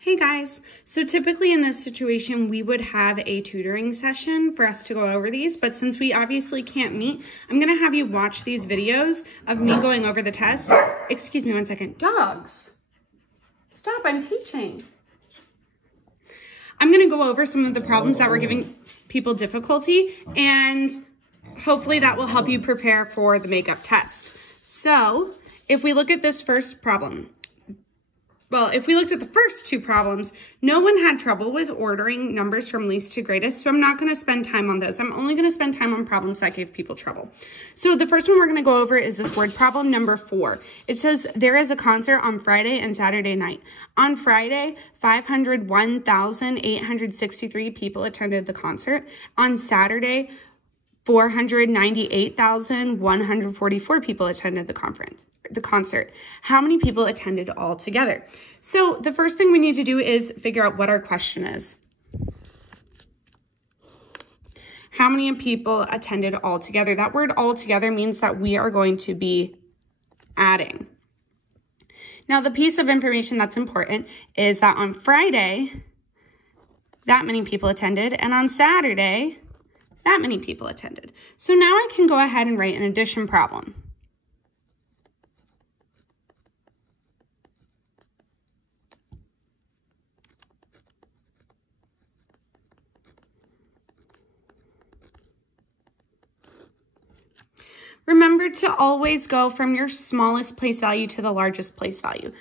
Hey guys, so typically in this situation, we would have a tutoring session for us to go over these, but since we obviously can't meet, I'm gonna have you watch these videos of me going over the test. Excuse me one second. Dogs, stop, I'm teaching. I'm gonna go over some of the problems that were giving people difficulty, and hopefully that will help you prepare for the makeup test. So if we look at this first problem, well, if we looked at the first two problems, no one had trouble with ordering numbers from least to greatest, so I'm not going to spend time on those. I'm only going to spend time on problems that gave people trouble. So the first one we're going to go over is this word problem number 4. It says, there is a concert on Friday and Saturday night. On Friday, 501,863 people attended the concert. On Saturday, 498,144 people attended the concert. How many people attended all together? So the first thing we need to do is figure out what our question is. How many people attended all together? That word all together means that we are going to be adding. Now the piece of information that's important is that on Friday, that many people attended, and on Saturday, that many people attended. So now I can go ahead and write an addition problem. Remember to always go from your smallest place value to the largest place value.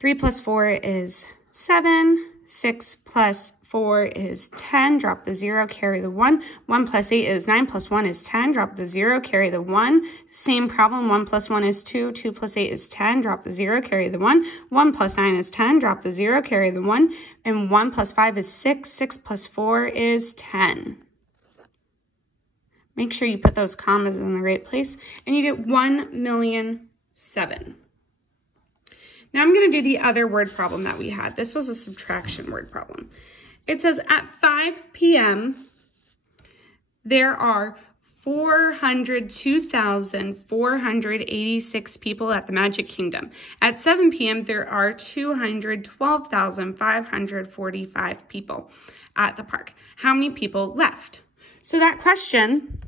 3 plus 4 is 7. 6 plus 4 is 10. Drop the 0, carry the 1. 1 plus 8 is 9. Plus 1 is 10. Drop the 0, carry the 1. Same problem. 1 plus 1 is 2. 2 plus 8 is 10. Drop the 0, carry the 1. 1 plus 9 is 10. Drop the 0, carry the 1. And 1 plus 5 is 6. 6 plus 4 is 10. Make sure you put those commas in the right place, and you get 1,000,007. Now I'm going to do the other word problem that we had. This was a subtraction word problem. It says at 5 p.m., there are 402,486 people at the Magic Kingdom. At 7 p.m., there are 212,545 people at the park. How many people left? So that question,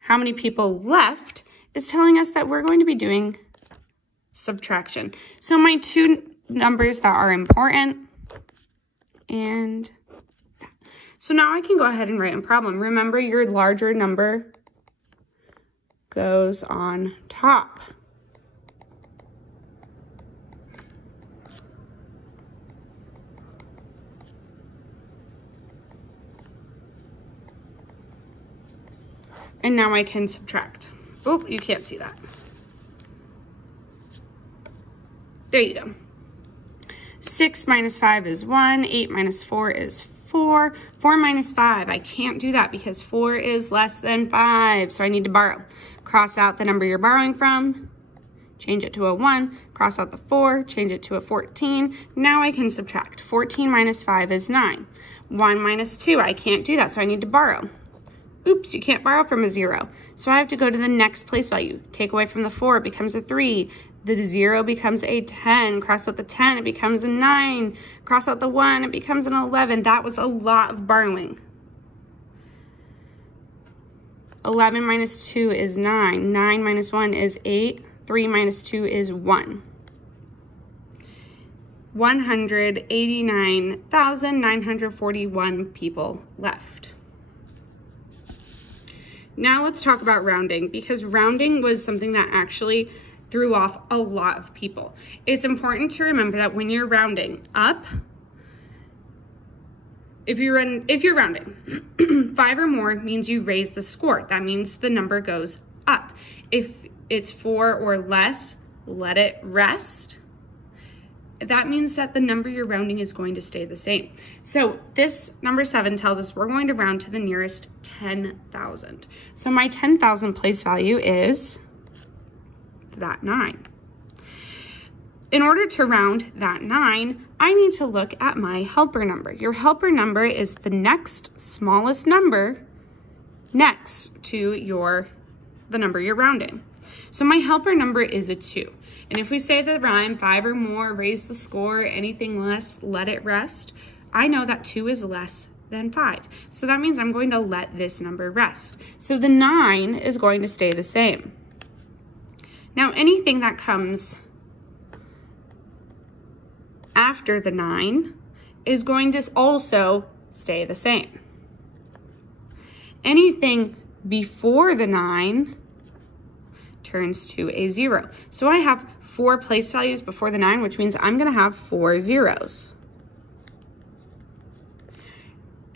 how many people left, is telling us that we're going to be doing subtraction. So my two numbers that are important, and so now I can go ahead and write a problem. Remember, your larger number goes on top. And now I can subtract. Oh, you can't see that. There you go. 6 minus 5 is 1. 8 minus 4 is 4. 4 minus 5, I can't do that because 4 is less than 5, so I need to borrow. Cross out the number you're borrowing from, change it to a 1, cross out the 4, change it to a 14. Now I can subtract. 14 minus 5 is 9. 1 minus 2, I can't do that, so I need to borrow. Oops, you can't borrow from a 0. So I have to go to the next place value. Take away from the 4, it becomes a 3. The 0 becomes a 10. Cross out the 10, it becomes a 9. Cross out the 1, it becomes an 11. That was a lot of borrowing. 11 minus 2 is 9. 9 minus 1 is 8. 3 minus 2 is 1. 189,941 people left. Now let's talk about rounding, because rounding was something that actually threw off a lot of people. It's important to remember that when you're rounding up, if you're rounding 5 or more means you raise the score. That means the number goes up. If it's 4 or less, let it rest. That means that the number you're rounding is going to stay the same. So this number 7 tells us we're going to round to the nearest 10,000. So my 10,000 place value is that 9. In order to round that 9, I need to look at my helper number. Your helper number is the next smallest number next to the number you're rounding. So my helper number is a 2. And if we say the rhyme, 5 or more, raise the score, anything less, let it rest, I know that 2 is less than 5. So that means I'm going to let this number rest. So the 9 is going to stay the same. Now anything that comes after the 9 is going to also stay the same. Anything before the 9 turns to a 0. So I have 4 place values before the 9, which means I'm going to have 4 zeros.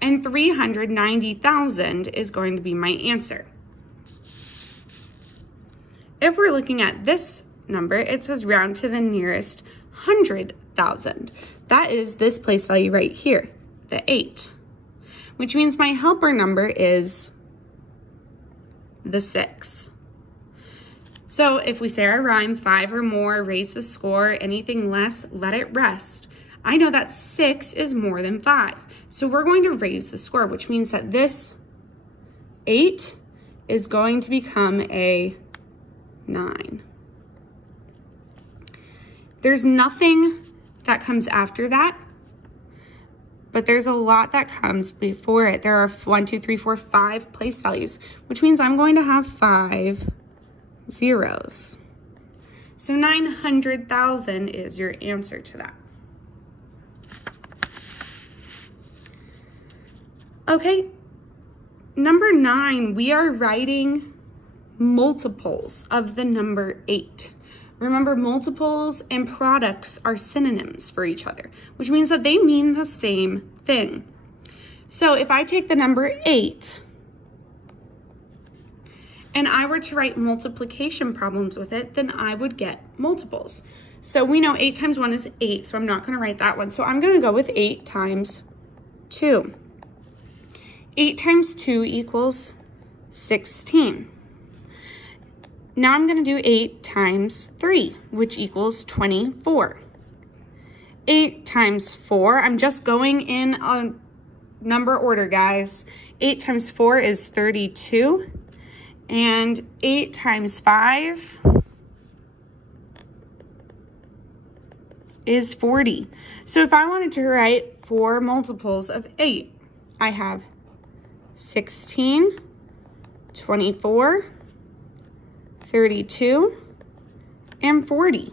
And 390,000 is going to be my answer. If we're looking at this number, it says round to the nearest 100,000. That is this place value right here, the 8, which means my helper number is the 6. So if we say our rhyme, 5 or more, raise the score, anything less, let it rest, I know that 6 is more than 5. So we're going to raise the score, which means that this 8 is going to become a 9. There's nothing that comes after that, but there's a lot that comes before it. There are 1, 2, 3, 4, 5 place values, which means I'm going to have 5 zeros. So 900,000 is your answer to that. Okay, number 9, we are writing multiples of the number 8. Remember, multiples and products are synonyms for each other, which means that they mean the same thing. So if I take the number 8 and I were to write multiplication problems with it, then I would get multiples. So we know 8 times 1 is 8, so I'm not going to write that one. So I'm going to go with 8 times 2. 8 times 2 equals 16. Now I'm going to do 8 times 3, which equals 24. 8 times 4, I'm just going in a number order, guys. 8 times 4 is 32. And 8 times 5 is 40. So if I wanted to write 4 multiples of 8, I have 16, 24, 32, and 40.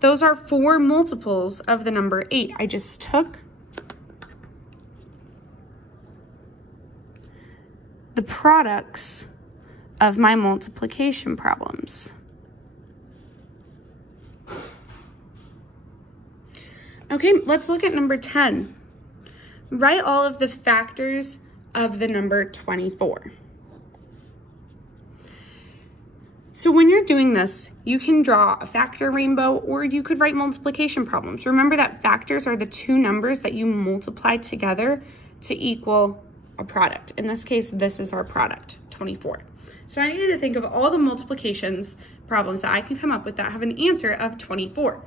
Those are 4 multiples of the number 8. I just took the products of my multiplication problems. Okay, let's look at number 10. Write all of the factors of the number 24. So when you're doing this, you can draw a factor rainbow, or you could write multiplication problems. Remember that factors are the 2 numbers that you multiply together to equal a product. In this case, this is our product, 24. So I needed to think of all the multiplications problems that I can come up with that have an answer of 24.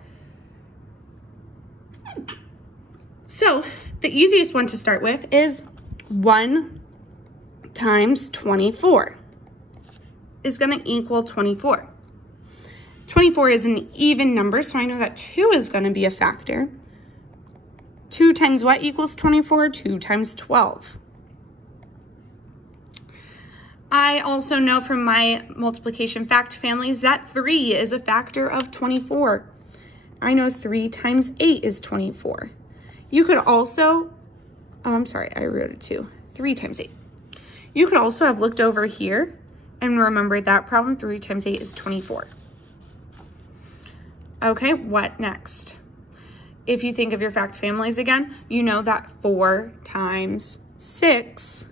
So the easiest one to start with is 1 times 24 is going to equal 24. 24 is an even number, so I know that 2 is going to be a factor. 2 times what equals 24? 2 times 12. I also know from my multiplication fact families that 3 is a factor of 24. I know 3 times 8 is 24. You could also, oh, I'm sorry, I wrote it too. 3 times 8. You could also have looked over here and remembered that problem. 3 times 8 is 24. Okay, what next? If you think of your fact families again, you know that 4 times 6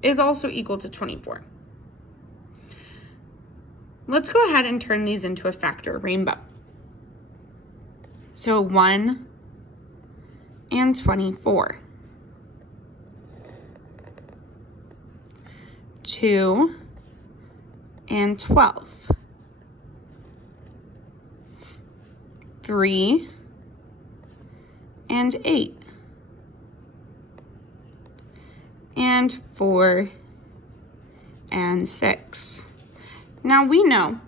is also equal to 24. Let's go ahead and turn these into a factor rainbow. So 1 and 24. 2 and 12. 3 and 8. And 4 and 6. Now we know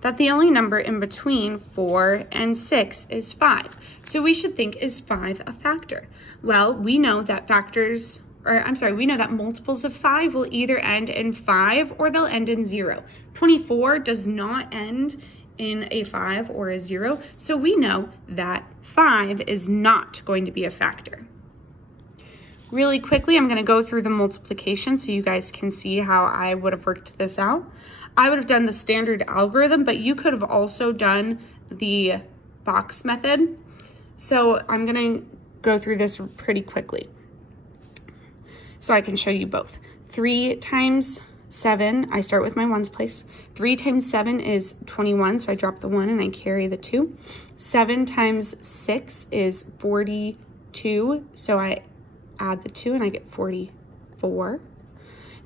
that the only number in between 4 and 6 is 5. So we should think, is 5 a factor? Well, we know that we know that multiples of 5 will either end in 5 or they'll end in 0. 24 does not end in a 5 or a 0, so we know that 5 is not going to be a factor. Really quickly, I'm going to go through the multiplication so you guys can see how I would have worked this out. I would have done the standard algorithm, but you could have also done the box method. So I'm going to go through this pretty quickly so I can show you both. 3 times 7, I start with my ones place. 3 times 7 is 21, so I drop the 1 and I carry the 2. 7 times 6 is 42, so I add the 2 and I get 44.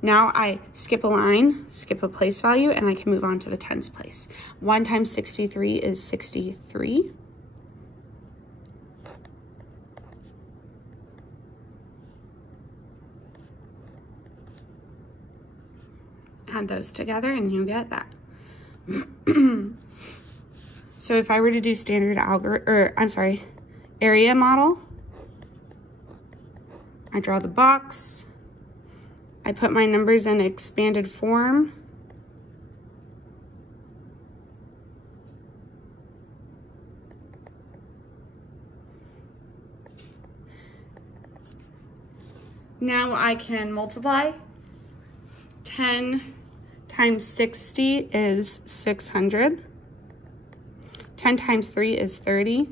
Now I skip a line, skip a place value, and I can move on to the tens place. 1 times 63 is 63. Add those together and you get that. So if I were to do standard area model, I draw the box, I put my numbers in expanded form, now I can multiply. 10 times 60 is 600. 10 times 3 is 30.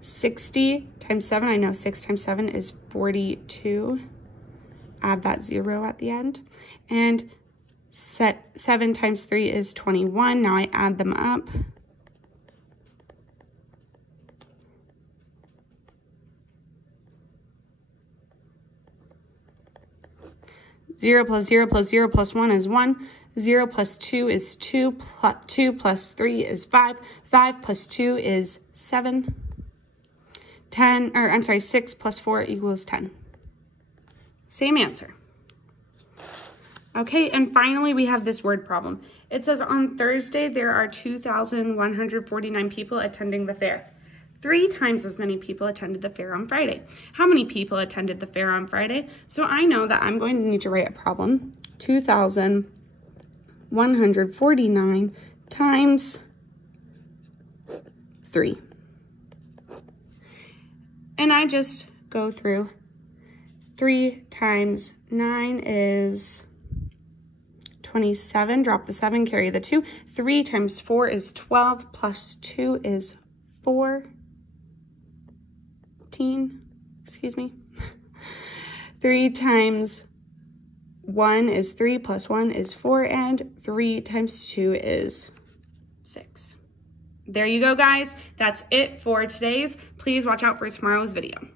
60 times 7, I know 6 times 7 is 42. Add that 0 at the end. And 7 times 3 is 21. Now I add them up. Zero plus 0 plus 0 plus 1 is 1. 0 plus 2 is 2. 2 plus 3 is 5. 5 plus 2 is 7. 6 plus 4 equals 10. Same answer. Okay, and finally we have this word problem. It says on Thursday there are 2,149 people attending the fair. 3 times as many people attended the fair on Friday. How many people attended the fair on Friday? So I know that I'm going to need to write a problem. 2,149 times 3. And I just go through. 3 times 9 is 27. Drop the 7, carry the 2. 3 times 4 is 12, plus 2 is 14. Excuse me. 3 times 1 is 3, plus 1 is 4, and 3 times 2 is 6. There you go, guys. That's it for today's. Please watch out for tomorrow's video.